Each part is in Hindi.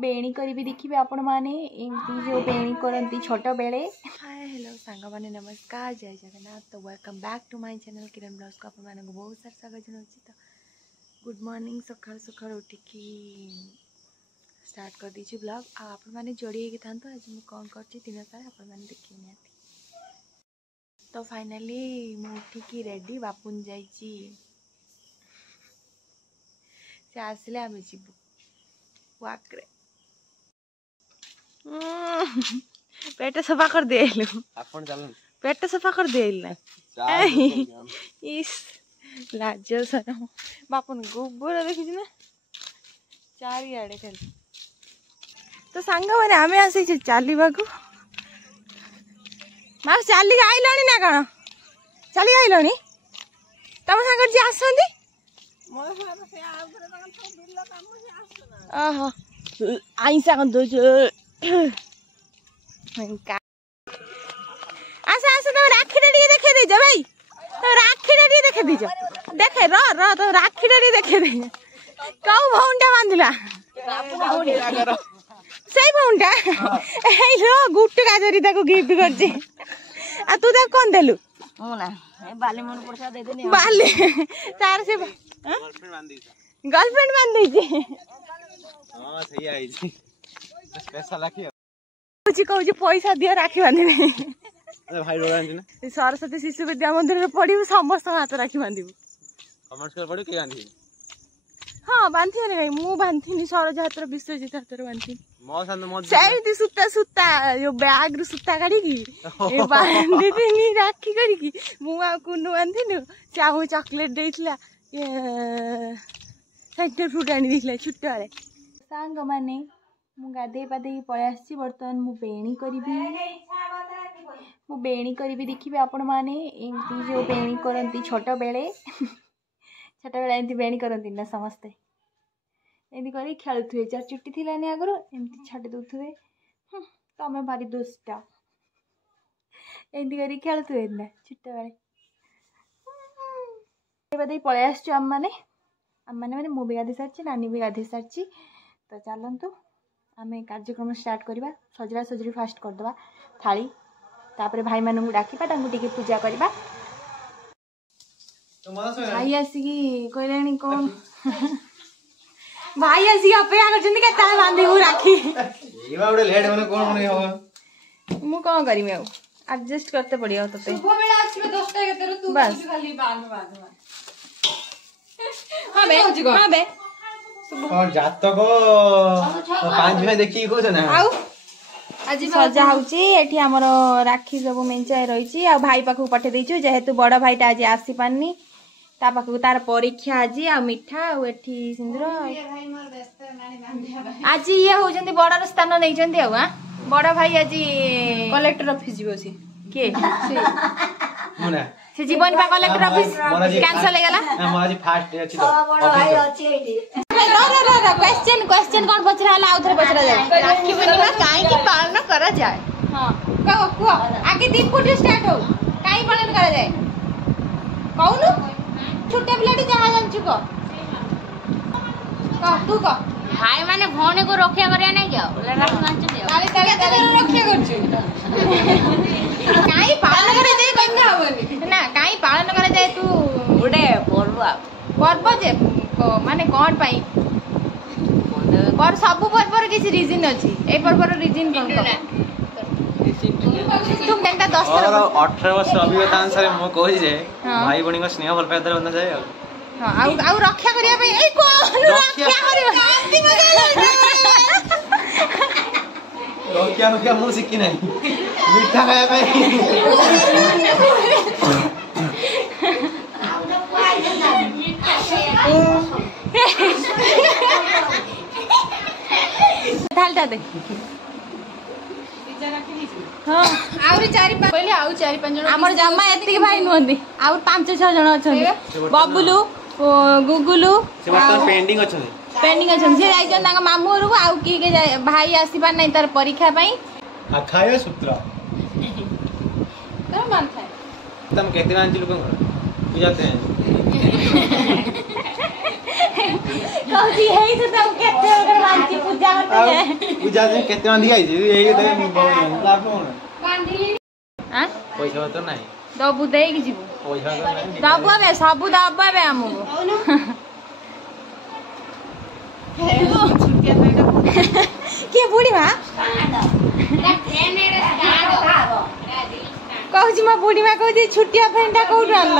बेणी करी देखिए आपण माने जो बेणी करती छोट बेले। हाय हेलो सांग माने नमस्कार जय जगन्नाथ। तो welcome back to my channel Kiran blogs को आपण माने बहुत सारा स्वागत जनाउछि। तो गुड मॉर्निंग सकाळ सकाळ उठिकी स्टार्ट कर दीची ब्लॉग आपण माने जोड़ी के थांतो आज मु कोन करछि दिन सारा आपण माने देखि नियाती। तो फाइनली मु उठिकी रेडी बापुन जाईची से आसले आमे जीवु वाक रे। पेट सफा कर देलु आपण चलन पेट सफा कर देल ना इस लाज शरम बापन गोबर देखि ना चारि आड़े खाली। तो सांग माने आमे आसी चाली बागु मा चाली आइलणी ना कण चाली आइलणी तम सांग जे आसंदी मो सारा से आ ऊपर तक सब बिल्ला काम से आसना आहा आइसा कन दो आसा आसा तो राखी डे देखे दे जा भाई तो राखी डे देखे दे जा देखे र तो राखी डे देखे दे कौ भौंडा बांधला सही भौंडा ए लो गुट्टू गाजरी ताको गिफ्ट करजे आ तू ता कोन देलु मोना ए बाली मन पड़सा दे देनी बाली तार से गर्लफ्रेंड बांध दी हां सही आई छी स्पेशल राखी कहूँ पैसा दियो राखी बांधे भाई ना सरस्वती शिशु विद्या मंदिर में पढ़ू समस्त हाथ राखी बांधु कमर्स हाँ बांधी नहीं मु बांधीनी सरोज हाथ विश्वजित हाथ बांधी सूता सूता जो बैग रु सूता काढ़ी बांधी राखी करी मुझे बांधीनु से आम चॉकलेट देला सेंटर फ्रूट आनी छुट बेले सांग मैंने मु गाधे पाधे पलि बर्तमान मु बेणी करी देखिए आपण माने एमती जो बेणी करती छोट बेले एमती बेणी करती ना समस्ते एमती कर खेलुए जार चुट्टी थिलानी आगर एमती छाड़ी दौथे तमें भारी दुष्ट एमती कर खेलुए ना छुट बेले पलि आसु आम मैंने मु भी गाधे सारी नानी भी गाधे सारी। तो चलतु आमे कार्यक्रम स्टार्ट करवा सजड़ा सजड़ी फास्ट करदे थाली तापर भाई मानू डाकिबा टे पूजा करवा भाई आसिकी कहले कौन भाई आसिकी अपेक्षा करछन्ती केता बांधीबू राखी एबा ओडे लेट होने कोन होने हो मु कोन करमी आ एडजस्ट करते पड़ियो तते सुबह बेला आसीबे 10 टा केते तू खाली बांध हां बे और जातक पांच में देखी को ना आउ आज सजा होची एठी हमर राखी सब मेंचाय रहिची आ भाई पाखु पठे देइछु जेहेतु बड़ भाईटा आज आसी पानी ता पाखु तार परीक्षा आज आ मिठा आ एठी सिंदूर भाई मोर व्यस्त नानी बांधिया आज ये होजंती बड़ स्थान नै जंती आ बड़ भाई आज कलेक्टर ऑफिस जीवो सी के मुना से जीवन बा कलेक्टर ऑफिस कैंसिल हो गला मोर आज फास्ट अछि तो बड़ भाई अछि एठी क्वेश्चन कौन पचरा हला आउथरे पचरा जाय राखी बनिबा काई की पालन करा जाय हां को आगे दीप फुट स्टार्ट हो काई पालन करा जाय कहूनु छोटे पिलाटी जहा जानछु को तू को भाई माने भौणे को रक्षा करिया नै क्या बोले राखी जानछु दियो ताले रक्षा करछु काई पालन करे दे कन्या होबनी ना काई पालन करा जाय तू ओडे पर्व जे माने कोन पाई पर सब पर्वर किसी रीजन अछि ए पर्वर रीजन कोन तुम केनटा 10 और 18 वर्ष अभिज्ञता अनुसार म कहि जे भाई बणी को स्नेह भल पाइदर बना जाय हां आउ रक्षा करिया पे ए कोन रक्षा करियो कांती मजा रक्षा मु सिक्की नै मिठा खाया पे थालटा दे हां आउरी 4-5 पहिले आउ 4-5 जण हमर जम्मा एतिक भाई नोंदी आउ 5-6 जण अछन बबुलू गुगुलू से मतलब पेंडिंग अछन से जाई जन ताका मामू घर को आउ की के भाई आसी पार नै तार परीक्षा पई आ खायो सूत्र कर मान खाए तुम कहते मान लोग बुझाते हैं कहती है से तो केते ओकर बांची पूजा करते पूजा से केते मान दिखाई जे एही दे लाभ कोन बांधिली हां पैसा तो नहीं दबु देई कि जीवो पैसा तो नहीं दबु बे सब दबु बे हमको के बुढ़ी मां कहूँ मैं बुढ़ी माँ कहूँ छुट्टिया पेंटा कौन आनल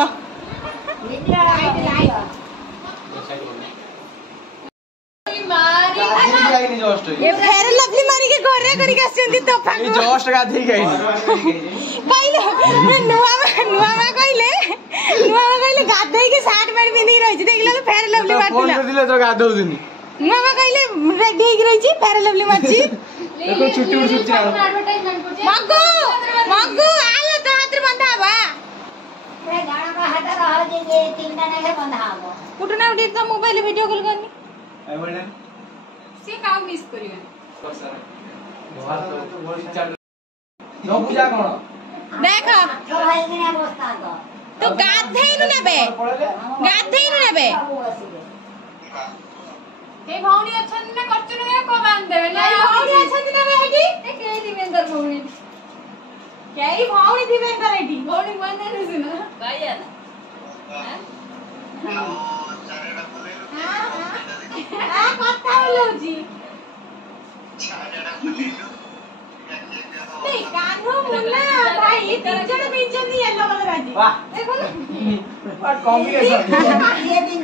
फेर लवली मारी के घरे करी आछंती तोफा ए जस्ट गाधी गई कहले नुआ कहले गाधई के साट पैंट पिंदी रही देखला तो फेर लवली मारतिला फोन दिले तो गाधौ दिनी नुआ कहले रेडी होई रही फेर लवली मारची देखो छुट्टी उड़ छुट्टी मग्गू मग्गू आलो तो हाथ बंधा बा रे गाना का हाथ रह जे तीनटा नहीं बंधा हो कुटना उठी तो मोबाइल वीडियो कॉल करनी आई बोले से काउ मिस करियो नो पूजा कोन देखो तो भाई के अवस्था तो गाधेई नु नेबे ए भौणी अछन ना करचु ना को बांध देबे ना भौणी अछन ना हेटी ए केई दिवेंदर भौणी केई भौणी दिवेंदर हेटी भौणी बांधे नसी ना काया ना हां कथा बोलौजी नहीं कान्हो मुन्ना भाई तीन जण बीचन दी येलो कलर आजी वाह देखो व्हाट कॉम्बिनेशन ये दिन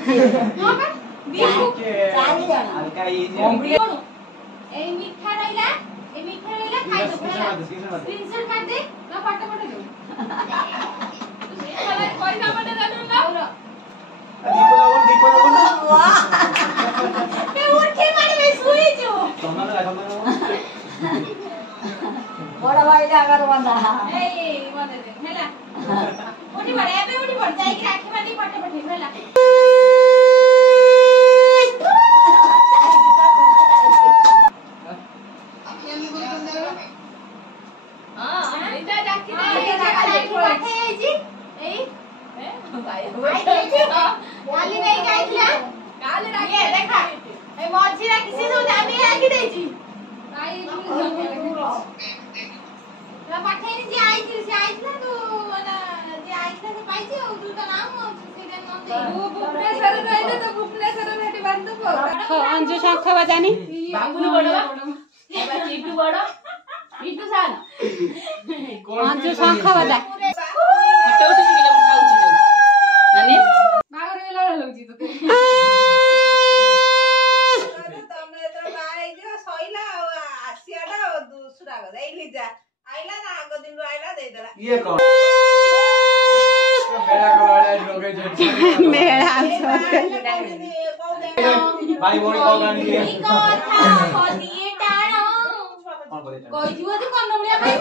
हां बा देखो चारी जण हल्का ये कॉम्बिनेशन ए मिठा रहिला खाइ दो स्क्रीनशॉट कर दे ना फोटो फोटो दो चला पैसा मटे जानु ना दीपो ना वाह के उठे मारे में सुई जो बड़ा भाई का अगर बंधा ए मते दे हेला उठी पड़े एबे उठी पड़ जाई कि राखी बांधी फोटो पठे हेला अंजू शंख बजानी अंजू शंख बजा ये कौन मेरा भाई बोली कौन गानी है कोई जीव तो कौन नमड़िया भाई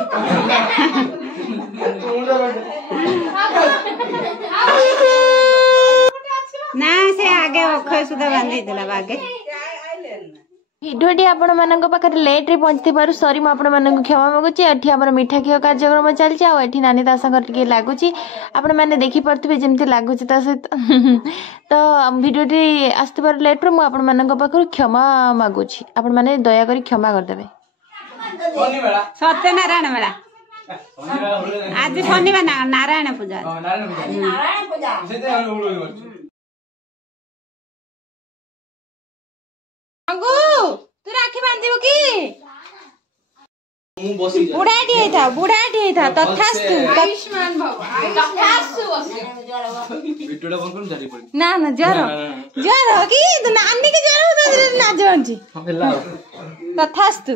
ना से आगे अक्षय सुधा बांधी देला बागे भिडियोटी आपण मानक पाखरे लेट रे पहुंचती पारु सॉरी म आपण मानक क्षमा मागुची एठी हमर मिठा खियो कार्यक्रम चलछि आ एठी नानी ता संग टिके लागुची आपण माने देखि परथिबे जेमति लागुची ता से तो भिडियोटी आस्ते पार लेट रे म आपण मानक पाखरु क्षमा मागुची आपण माने दया करी क्षमा कर देबे सत्यनारायण मेला आज शनिवार नारायण पूजा नारायण पूजा सेते हम उड़ो करछु अंगू तू राखी बांधिबो की मु बसी जा बुढ़ाटी था तथास्तु आयुष्मान भव तथास्तु वीडियोटा बंद कर जारी पड़ी ना ना ज्वर की तो नानी के ज्वर तो ना जानची हेला तथास्तु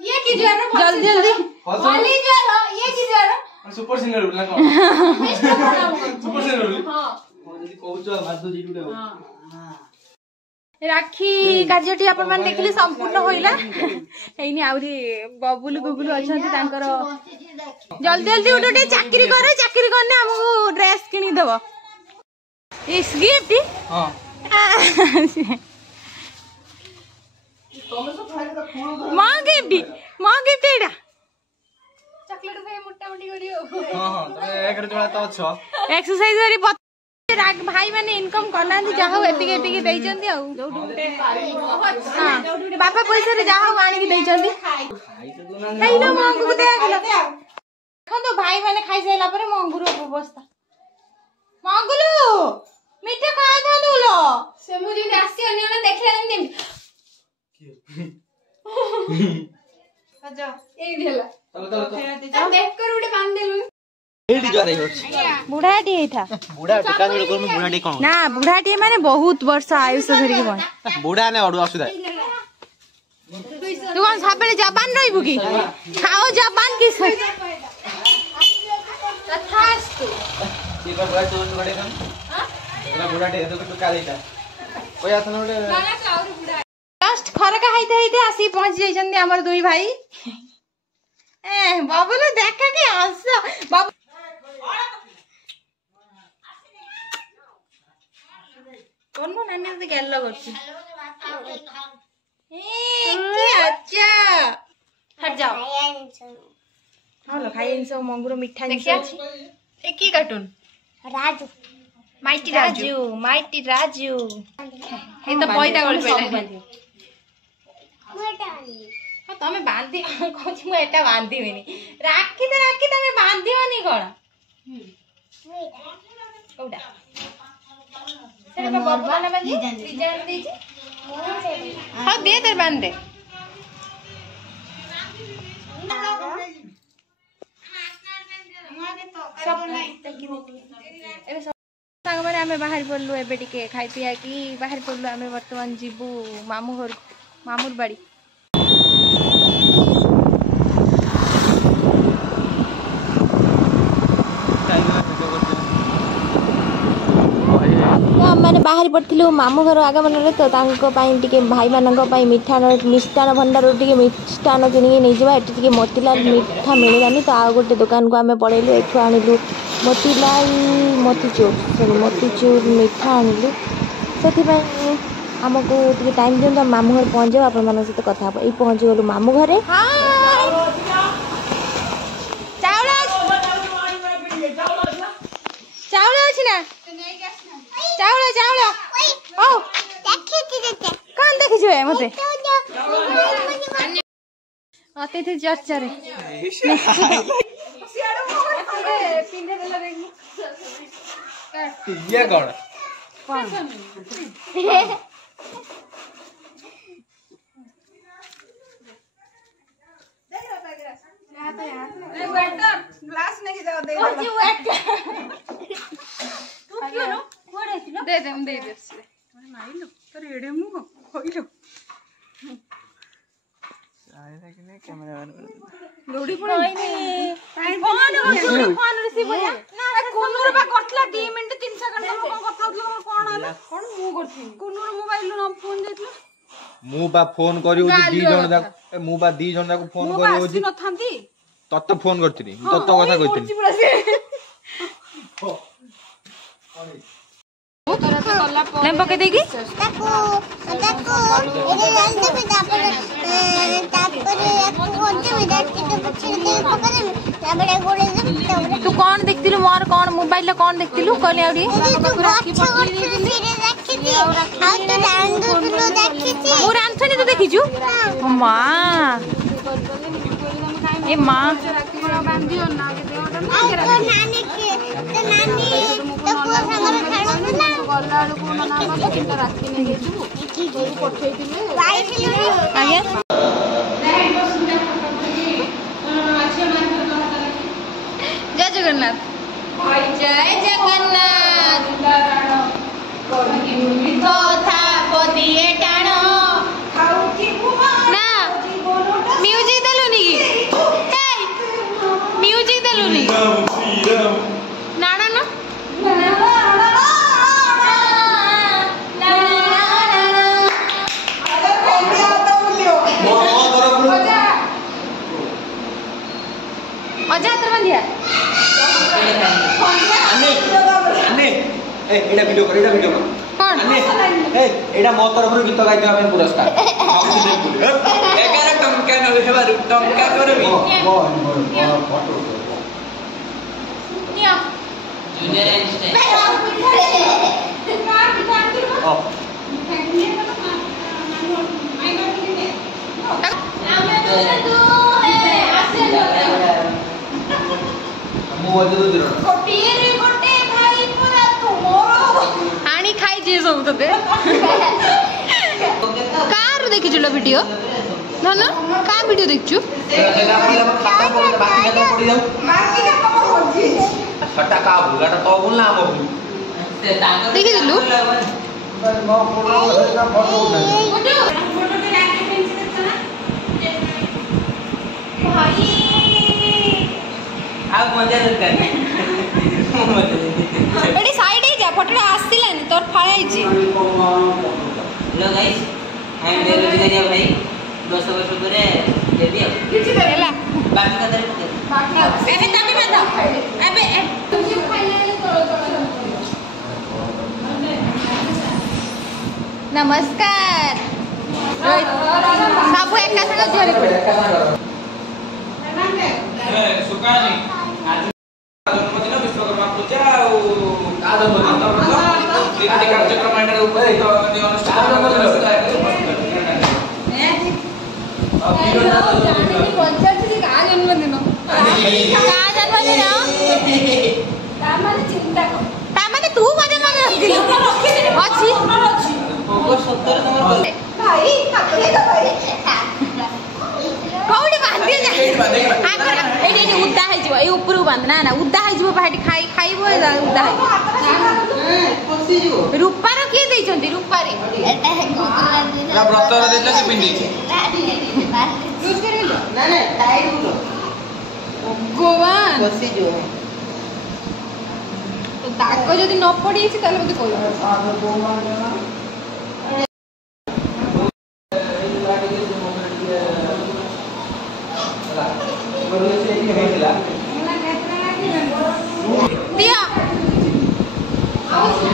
ये की ज्वर जल्दी वाली ज्वर ये की ज्वर सुपर सिंगर बोलना कौन सुपर सिंगर बोल हां जदी कहउछ भादो जीटुडे हां राखी कार्यटी आपण मान देखली संपूर्ण होइला हेनी आउरी बबुल गुगुल अछंती तांकर जल्दी उठे चाकरी करने हमको ड्रेस किनी देबो इस गिफ्ट हां मां गिफ्ट एडा चॉकलेट पे मोटा मोटी करियो हां हां तबे एक रे जोड़ा तो छ एक्सरसाइज करी भाई मैंने इनकम करना जहाँ एतिके देइचंदी आउ बापा पैसा रे जहाँ आनी की देइचंदी खाइलो मंगू दे गेलो देखो तो भाई मैंने खाइ साइला पर मंगूर अवस्था मंगुलू मिठा खा था दुलो से मुझे आसी अन्य ने देखले नहीं सजो एक ढेला चलो देख कर उठे बांध देलु एडी जरे होछ बुढ़ाटी था बुढ़ाटी का जोड़ कर बुढ़ाटी कोन ना बुढ़ाटी माने बहुत वर्ष आयुष धरि के बन बुढ़ा ने अडु असुदा तू कौन सबले जबान रहिबु की खाओ जबान की तथास्तु ये बड़ा चोर बड़े कम हां बुढ़ाटी तो का देता कोई आथन ओडे ना ना और बुढ़ा लास्ट खरका हाइते आसी पहुंच जाइछन्दी हमर दुई भाई ए बाबूले देख के हंस बाबू कौन मो नानी से गेलो करछि ए की अच्छा हट जाओ हालो खाइन सब मंगुर मिठा निसे अछि ए की कार्टून राजू माइटी राजू ए तो पैदा गोल पेला हां तमे बांधी कहछि मु एटा बांधीबिनी राखी तमे बांधीबनी कोन कोडा सेरे में बरबा ना बांधी डिजाइन देछि हां दे दे बांध दे सांग माने आमे बाहर पड़लु एबे टिके खाइ पिया कि बाहर पड़लु आमे वर्तमान जीबू मामू घर मामूर बाड़ी मैंने बाहर पड़ू मामू घर आगमन तो भाई मान मिष्टान भंडार मिष्टान किनिक नहीं जावा ये मोतीलाल मिठा मिललानी तो आउ गोटे दुकान को आम पड़ेलु एठू आणिलु मोतीलाल मोतीचूर मिठा आणिलु से आमको टाइम दिखाँ मामू घर पहुँच जाओ आप सहित कथा ये पहुँच गलु मामू घरे चाउल अच्छी ना चाउल चाउल ओ कौन देखी छुए मते अतिथि चर्चा रे ये कौन ग्लास नहीं जाओ दे दे दे दे दे माइलो तो रेडे मु होइलो आइला कि नहीं कैमरामैन लोडी पड़ाई नहीं फोन रिसीव होया ना कोनूर बा करथला 2 मिनिट 3 सेकंड में कोन करथला कोन आला कोन मु करथि कोनूर मोबाइल न फोन देथला मु बा फोन करियो जी 2 जण जा मु बा 2 जण जा को फोन करियो जी न थांती तत्त फोन करथिनी तत्त कथा कहिथिनी लेम पके देगी ताको एरे जानते भी तापरे होते भी दाटी के पछे दे पकड़े ताबड़े गोड़े दे तू कौन देखतिलु मोर कौन मोबाइल ले कौन देखतिलु कहले आउडी राखी पकड़ी राखी दे आ तो रांदु तुलो देखी थी मु रांथनी तो देखिजु मां ए मां बांधियो ना के देओटा ना तो नानी के तो नानी तो पुआ हमर खाना ना गल्ला को ना ना तो राखी नहीं देजु की जोई पठै दिले भाई फिल्म आगे जय जगन्नाथ जय जगन्नाथ था पदिए टाणो ना म्यूजिक देलुनी की म्यूजिक देलुनी ना ना ना अजा तर बंदिया अन्ने ए एडा वीडियो कर कौन ए एडा मो तरफ गीत गाइते हम पुरस्कार एगारे टंका न हेबारु टंका करबी निया जूनियर आनी खाई जे सब तते कार देखिछु लो वीडियो नन का वीडियो देखछु छटा का भुलाटा तो बोलना हम देखि दिलु आप मजा करने एडी साइड हे जा फोटोटा आसिलानी तोर फाळाई छी hello guys I am Devji करिया भाई 10 वर्ष करे देबी किछि देला बाकी का दे एबे तबे बता एबे नमस्कार सब एका संग झरे पड़े सुकानी आज जन्मदिन विश्वकर्मा पूजा और आदम दिन कार्यक्रम माइंडर ऊपर तो अनुष्ठान तामाने तू मजे मजे रखिलु अछि सत्तर तुम्हारे भाई काकले तो भाई कौड़ी बांधि जा आकर एडी उद्दा है जीव ए ऊपर बांध ना ना उद्दा है जीव भाटी खाइबो उद्दा है पसी जो रूपार के देई छंती रूपारे ना ब्रतर देला के पिंडी यूज करे ना ना टाइट बोलो भगवान पसी जो तो दाग जदी न पड़ी छि ताले मते कोइ दिया अछि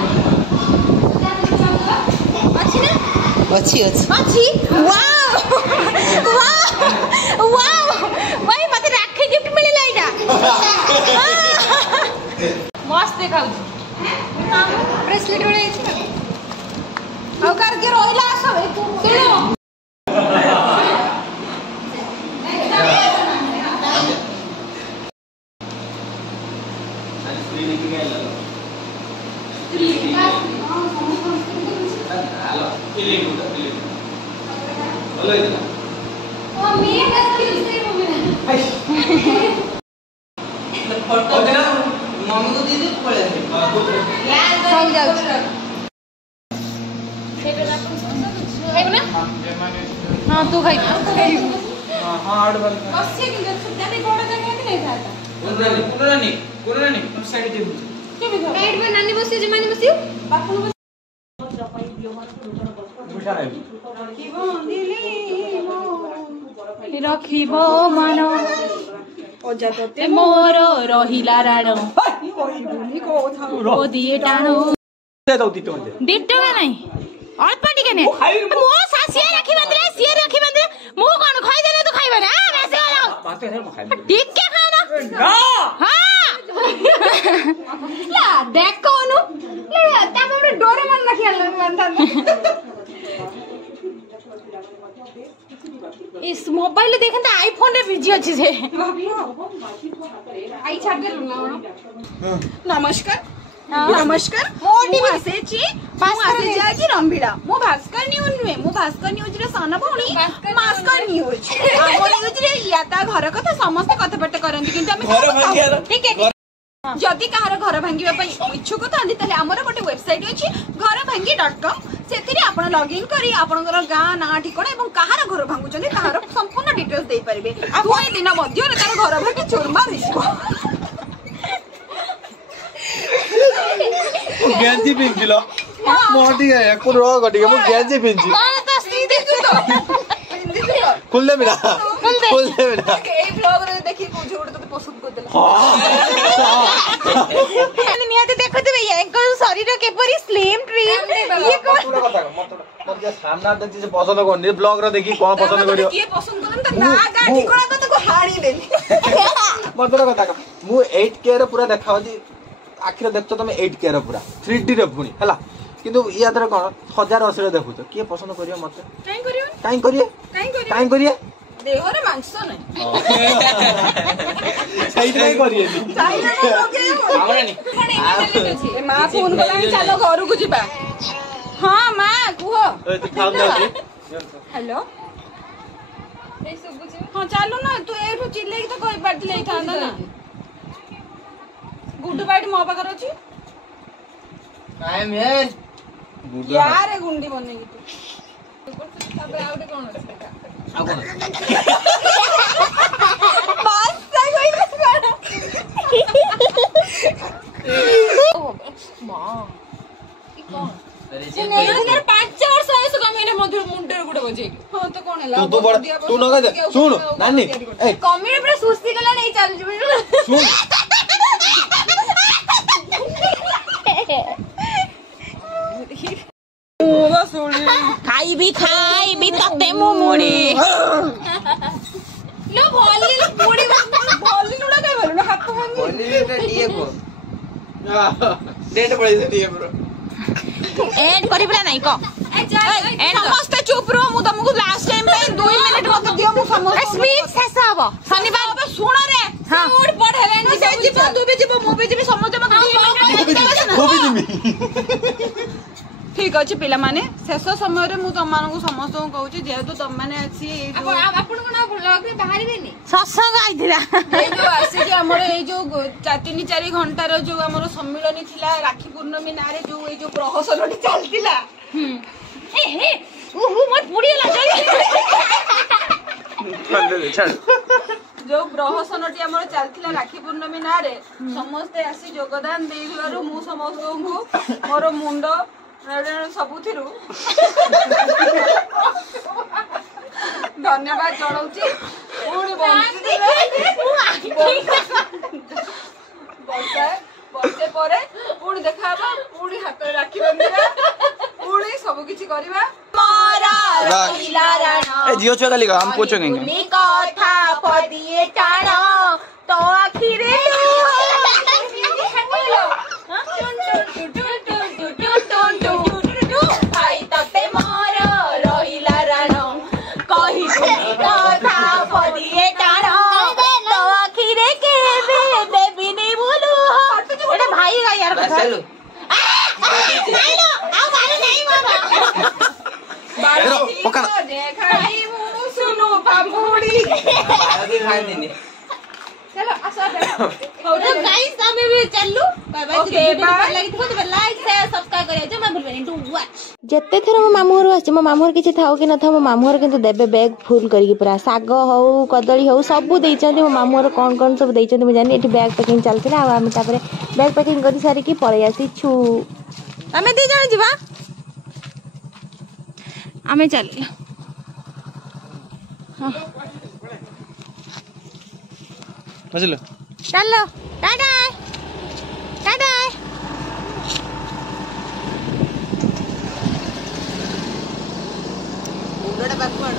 ना अच्छी अच्छी अछि वाओ वाओ वाओ भाई मते राखी गिफ्ट मिलिला इटा मस्त देखाउ ब्रेसलेट वाला इछ ना औ कर के रोइला सब सुनो मम्मी को दे दे पड़े खाऊ जाउ खाइब ना हां तू खाइब हां आड़ वाला कसे कि जाने गोड़ा जाने नहीं था कोरानी हम साइड दे साइड में नानी बसी जे मानी बसियो बापू बुझा नहीं रखिब मन अजाते मोर रहिला राण ओ दिए टाणो दे दो दितो दिटो नहीं अल्प टिके ने मो सासिया राखी बंदरे सिया राखी बंदरे मो कोन खाइ देले तो खाइबे ना बेसी वाला बाते है खाइ ठीक के खाना ना हां ला देख कोनु ला ता हमरे डोरे मन रखिया मन था इस मोबाइल देखन त आईफोन रे बिजी अछि से आई छाड़ दे नमस्कार नमस्कार मोटी आसेची आसे जाकी रंभिडा मो भास्कर न्यूज नुए मो भास्कर न्यूज रे साना भौणी भास्कर न्यूज आमो न्यूज रे याता घर कथा समस्त कथा पट्ट करंती किंतु हम ठीक है जदि कहार घर भांगिबा पई इच्छुक थांदी तले हमर गोटे वेबसाइट अछि घरभांगी.com सेतिरे आपण लॉगिन करी आपनकर गां ना ठिकाना एवं कहार घर भांगुचनी तार संपूर्ण डिटेल्स देई परिबे दुई दिन मध्य रे तार घर भांगी चोरमार हिसबो गंजी पिंजिलो मोटी है को रो गटी मु गंजी पिंजी तो सीधे तू तो खुल दे बिना ए ब्लॉग रे देखि को झूठ तो पसंद कर देला नियाते देखो तो भैया इनको शरीर के परी स्लिम ट्रिम ये को मत सामना दे चीज पसंद करनी ब्लॉग रे देखि कोन पसंद करियो किए पसंद करन त ना गा ठिकाना तो हाड़ी देनी मत कथा मु 8K रे पूरा देखाउ जी आखिर देखो तुम 8K रे पूरा 3D रे पुनी हला किंतु या दर कोन 1080 रे देखु तो किए पसंद करियो मते काई करिए देह रे मांस नै सही नहीं करिए हमरा नी मां फोन कलानी चलो घर को जिबा हां मां कुहो तू खाम जाउची हेलो हाँ चलो ना तू एठू चिल्ले तो कोई पार्टी ले था ना गुड्डू पार्टी मो पाकर अछि आई एम हियर यार ए गुंडी बनेगी तू तबे आउटे कोन आ कोन बस सा कोई बस मां ई कोन से नहीं 5 वर्ष आयस कमेने मधुर मुंडे गुडे बजे हां तो कोन है तू बड़ तू न दे सुन नानी ए कमेने पूरा सुस्ती गला नहीं चल सुन खाई भी तते मु मुड़ी लो भोली मुड़ी भोली नुडा काय भरु ना हाथ भांगी बोली रे टीए को डेट पड़े से टीए ब्रो एड करी बला नहीं को एड समस्त चुप रहो मु तुमको लास्ट टाइम पे 2 मिनिट मत दियो मु समस्त स्पीच शेष हबो शनिवार अब सुन रे मूड पड़ हेलेन जीव तू भी जीव मु भी जीव समस्त मत ठीक अछि पिला माने शेष समय रे मु तुम मानकु समस्त कहूची जेहेतु तुम माने अछि आपण को ना ब्लॉग रे बाहर बेनी सत्संग आइदिला ए जो आसी जे हमर ए जो 3-4 घंटा रो जो हमर सम्मेलनी थिला राखी पूर्णमी नारे जो ए जो प्रहसनटी चलतिला ए हे ओहु मत पुड़िला चल जो प्रहसनटी हमर चलतिला राखी पूर्णमी नारे समस्त आसी योगदान देइबारु मु समस्त को मोर मुंड सबुथिरु धन्यवाद जणाउची पुणी बंसे परे पुणी देखाबा पुणी हाथ राखी बंदिबा पुणी सब किछि करबा मारा रहिला राणा ए जियो छुआ काली का हम पूछेंगे नी कथा पदिए टाणा तो आखिरे चलो पका सुनो बाबूड़ी खाई देनी चलो आसा हो तो गाइस हमें भी चलू बाय बाय वीडियो लाइक तो लाइक शेयर सब्सक्राइब करियो जो मैं भूलबेनी टू वॉच जेते थर मो मामू घर आछे मो मामू घर किछि थाओ कि न थाओ मो मामू घर किंतु देबे बैग फुल करके पूरा साग हो कदली हो सब देइ छथि मो मामू घर कोन सब देइ छथि म जानि एठी बैग पैकिंग चलथिला आ हम तापरे बैग पैकिंग करि सारी की पळे आसी छु हमें दे जाने जीवा हमें चल बुझलो चलो टाटा टाटा मुंडटा बाकवाड़